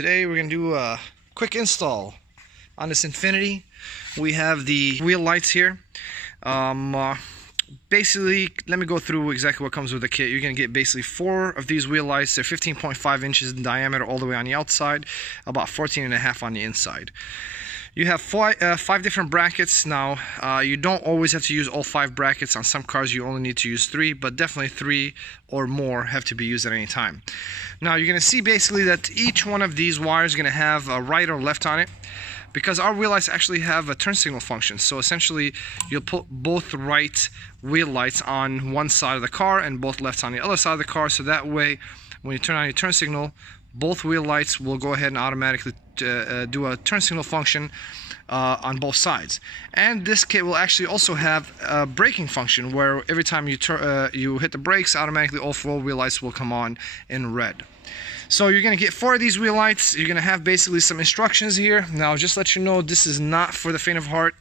today we're going to do a quick install on this Infiniti. We have the wheel lights here. Basically, let me go through exactly what comes with the kit. You're going to get basically 4 of these wheel lights. They're 15.5 inches in diameter all the way on the outside, about 14.5 on the inside. You have 5 different brackets. Now, you don't always have to use all 5 brackets. On some cars, you only need to use 3, but definitely 3 or more have to be used at any time. Now, you're going to see basically that each one of these wires is going to have a right or left on it, because our wheel lights actually have a turn signal function. So essentially, you'll put both right wheel lights on one side of the car and both left on the other side of the car, so that way, when you turn on your turn signal, both wheel lights will go ahead and automatically do a turn signal function on both sides. And this kit will actually also have a braking function, where every time you hit the brakes, automatically all 4 wheel lights will come on in red. So you're going to get 4 of these wheel lights. You're going to have basically some instructions here. Now, just let you know, this is not for the faint of heart.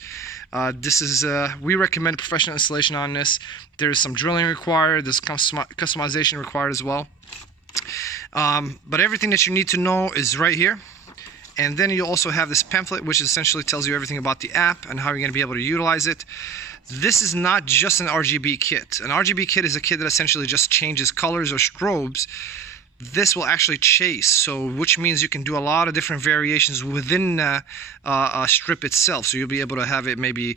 We recommend professional installation on this. There is some drilling required. There's customization required as well. But everything that you need to know is right here. And then you also have this pamphlet, which essentially tells you everything about the app and how you're going to be able to utilize it. This is not just an RGB kit. An RGB kit is a kit that essentially just changes colors or strobes. This will actually chase, which means you can do a lot of different variations within a strip itself. So you'll be able to have it maybe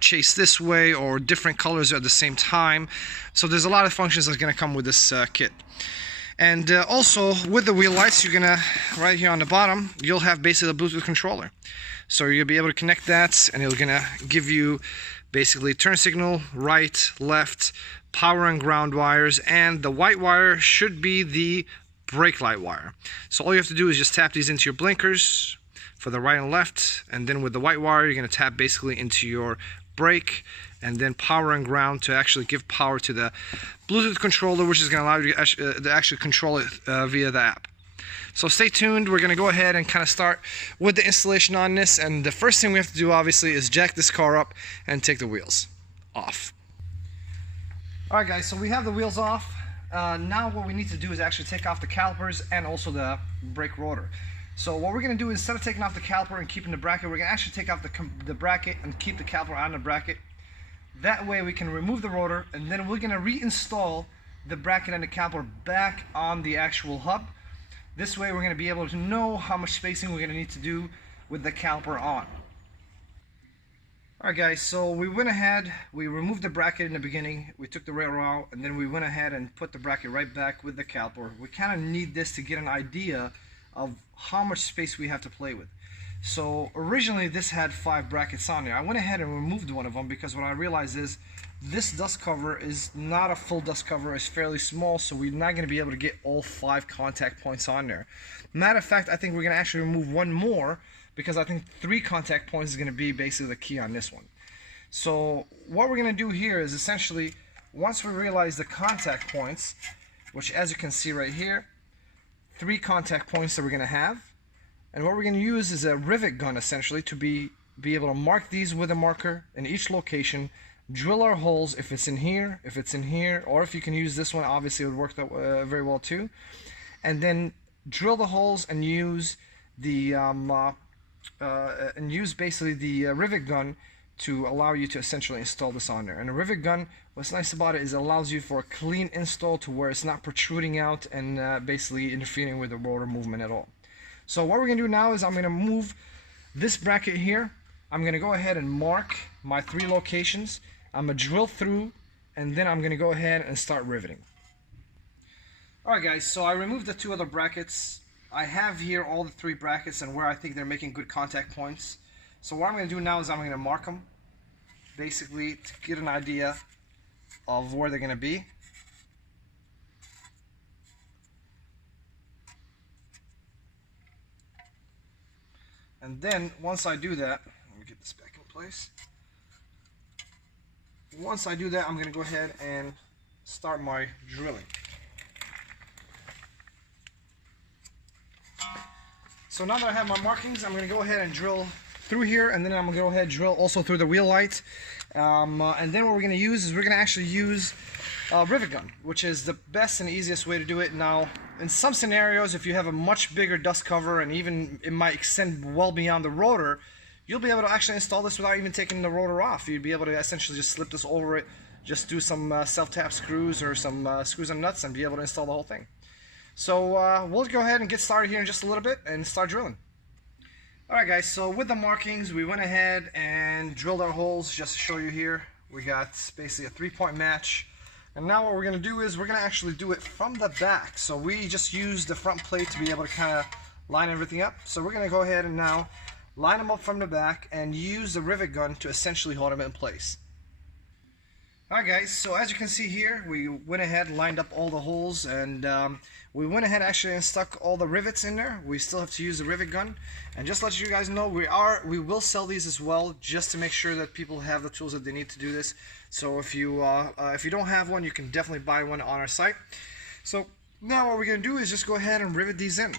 chase this way or different colors at the same time. So there's a lot of functions that's going to come with this kit. And also with the wheel lights, you're gonna, right here on the bottom, you'll have basically a Bluetooth controller. So you'll be able to connect that, and it's gonna give you basically turn signal, right, left, power and ground wires, and the white wire should be the brake light wire. So all you have to do is just tap these into your blinkers for the right and left, and then with the white wire, you're gonna tap basically into your brake, and then power and ground to actually give power to the Bluetooth controller, which is going to allow you to actually control it via the app. So stay tuned. We're going to go ahead and kind of start with the installation on this. And the first thing we have to do, obviously, is jack this car up and take the wheels off. All right, guys, so we have the wheels off. Now what we need to do is actually take off the calipers and also the brake rotor. So what we're going to do, instead of taking off the caliper and keeping the bracket, we're going to actually take off the bracket and keep the caliper on the bracket. That way we can remove the rotor, and then we're going to reinstall the bracket and the caliper back on the actual hub. This way we're going to be able to know how much spacing we're going to need to do with the caliper on. Alright guys, so we went ahead, we removed the bracket in the beginning, we took the rail out, and then we went ahead and put the bracket right back with the caliper. We kind of need this to get an idea of how much space we have to play with. So originally this had 5 brackets on there. I went ahead and removed one of them because what I realized is this dust cover is not a full dust cover. It's fairly small, so we're not going to be able to get all 5 contact points on there. Matter of fact, I think we're going to actually remove one more, because I think 3 contact points is going to be basically the key on this one. So what we're going to do here is essentially, once we realize the contact points, which as you can see right here, 3 contact points that we're going to have. And what we're going to use is a rivet gun, essentially, to be able to mark these with a marker in each location, drill our holes if it's in here, or if you can use this one, obviously it would work very well too. And then drill the holes and use the basically the rivet gun to allow you to essentially install this on there. And a rivet gun, what's nice about it is it allows you for a clean install to where it's not protruding out and basically interfering with the rotor movement at all. So what we're going to do now is I'm going to move this bracket here. I'm going to go ahead and mark my 3 locations. I'm going to drill through, and then I'm going to go ahead and start riveting. Alright guys, so I removed the 2 other brackets. I have here all the 3 brackets and where I think they're making good contact points. So what I'm going to do now is I'm going to mark them, basically to get an idea of where they're going to be. And then once I do that, let me get this back in place. Once I do that, I'm going to go ahead and start my drilling. So now that I have my markings, I'm going to go ahead and drill through here, and then I'm going to go ahead and drill also through the wheel light. And then what we're going to use is we're going to actually use a rivet gun, which is the best and easiest way to do it. Now, in some scenarios, if you have a much bigger dust cover and even it might extend well beyond the rotor, you'll be able to actually install this without even taking the rotor off. You'd be able to essentially just slip this over it, just do some self-tap screws or some screws and nuts and be able to install the whole thing. So we'll go ahead and get started here in just a little bit and start drilling. Alright guys, so with the markings, we went ahead and drilled our holes just to show you here. We got basically a 3-point match. And now what we're going to do is we're going to actually do it from the back. So we just used the front plate to be able to kind of line everything up. So we're going to go ahead and now line them up from the back and use the rivet gun to essentially hold them in place. Alright guys, so as you can see here, we went ahead and lined up all the holes, and we went ahead actually and stuck all the rivets in there. We still have to use the rivet gun, and just to let you guys know, we will sell these as well, just to make sure that people have the tools that they need to do this. So if you don't have one, you can definitely buy one on our site. So now what we're going to do is just go ahead and rivet these in,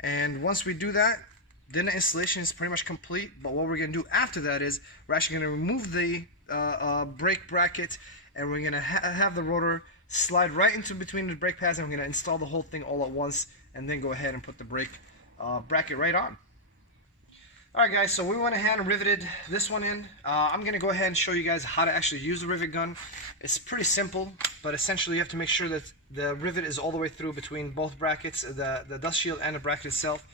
and once we do that, then the installation is pretty much complete. But what we're going to do after that is we're actually going to remove the brake bracket, and we're going to have the rotor slide right into between the brake pads, and we're going to install the whole thing all at once and then go ahead and put the brake bracket right on. Alright guys, so we went ahead and riveted this one in. I'm going to go ahead and show you guys how to actually use the rivet gun. It's pretty simple, but essentially you have to make sure that the rivet is all the way through between both brackets, the dust shield and the bracket itself.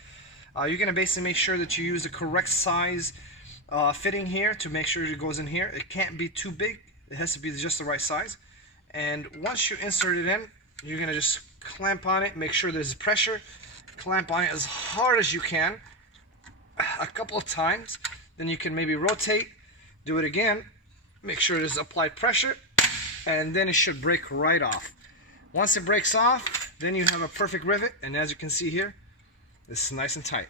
You're going to basically make sure that you use the correct size fitting here to make sure it goes in here. It can't be too big. It has to be just the right size. And once you insert it in, you're going to just clamp on it, make sure there's pressure, clamp on it as hard as you can a couple of times. Then you can maybe rotate, do it again, make sure there's applied pressure, and then it should break right off. Once it breaks off, then you have a perfect rivet, and as you can see here, this is nice and tight.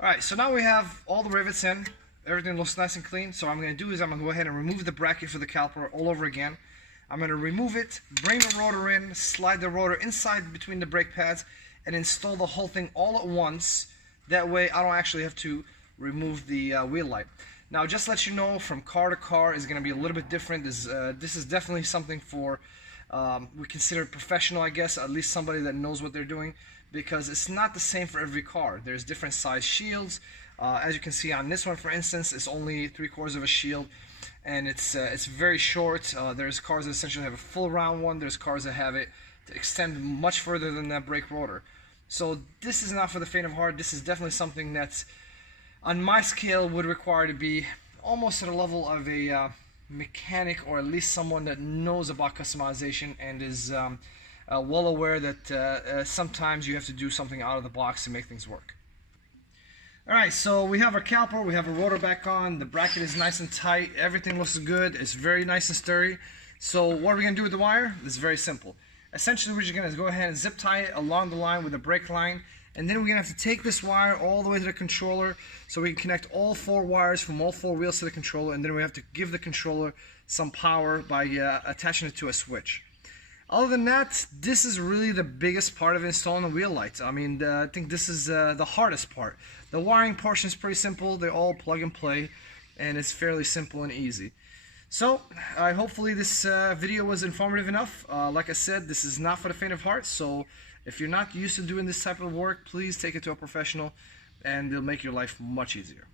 Alright, so now we have all the rivets in. Everything looks nice and clean. So what I'm going to do is I'm going to go ahead and remove the bracket for the caliper all over again. I'm going to remove it, bring the rotor in, slide the rotor inside between the brake pads, and install the whole thing all at once. That way I don't actually have to remove the wheel light. Now just to let you know, from car to car is going to be a little bit different. This is definitely something for, we consider professional, I guess, at least somebody that knows what they're doing, because it's not the same for every car. There's different size shields. As you can see on this one, for instance, it's only 3/4 of a shield, and it's very short. There's cars that essentially have a full round one. There's cars that have it to extend much further than that brake rotor. So this is not for the faint of heart. This is definitely something that's, on my scale, would require to be almost at a level of a mechanic, or at least someone that knows about customization and is well aware that sometimes you have to do something out of the box to make things work. Alright, so we have our caliper, we have our rotor back on, the bracket is nice and tight, everything looks good, it's very nice and sturdy. So what are we going to do with the wire? It's very simple. Essentially we're just going to go ahead and zip tie it along the line with the brake line, and then we're going to have to take this wire all the way to the controller so we can connect all 4 wires from all 4 wheels to the controller, and then we have to give the controller some power by attaching it to a switch. Other than that, this is really the biggest part of installing the wheel lights. I mean, I think this is the hardest part. The wiring portion is pretty simple. They all plug and play, and it's fairly simple and easy. So, hopefully this video was informative enough. Like I said, this is not for the faint of heart, so if you're not used to doing this type of work, please take it to a professional, and they'll make your life much easier.